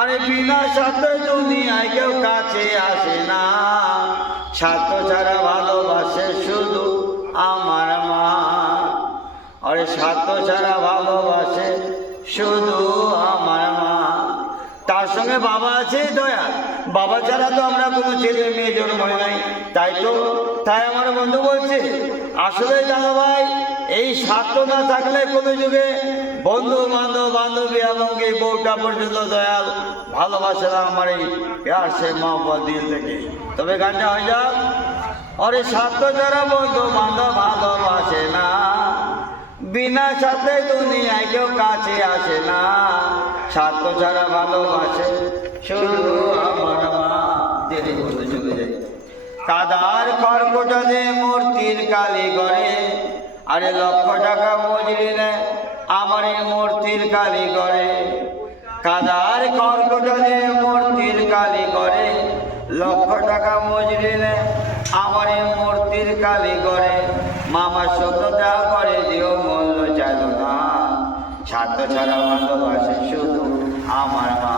আরে বিনা স্বার্থে দুনিয়ায় কেউ কাছে আসে না, স্বার্থ ছাড়া ভালোবাসে শুধু আমার মা। আরে স্বার্থ ছাড়া ভালোবাসে শুধু আমার মা। তার সঙ্গে বাবা আছে দয়া, বাবা ছাড়া তো আমরা কোনো ছেলে মেয়ে জন্ম হয় নাই, তাই আমার বন্ধু বলছে আসলে দাদা ভাই এই স্বার্থ না থাকলে কোনো যুগে বন্ধু বান্ধব বান্ধবী এবং এই বউটা পর্যন্ত দয়াল ভালোবাসে না আমার এই প্যার সে মহব্বত দিল থেকে। তবে গানটা হয়ে যাক, আরে স্বার্থ ছাড়া বন্ধু বান্ধব ভালোবাসে না, বিনা স্বার্থে দুনিয়ায় কেউ কাছে আসে না, স্বার্থ ছাড়া ভালোবাসে শুধু আমার মা। দেরি বলতে চলে যাই। কাদার খড়কুটো দিয়ে মূর্তির কালি করে, আরে লক্ষ টাকা মজুরি নেয় আমার এই মূর্তির কালি করে। কাদার খড়কুটো দিয়ে মূর্তির কালি করে, লক্ষ টাকা মজুরি নেয় আমার এই মূর্তির কালি করে। মামার সত্য দেওয়া করে দিও মূল্য চাইল না, স্বার্থ ছাড়া ভালোবাসে শুধু আমার মা।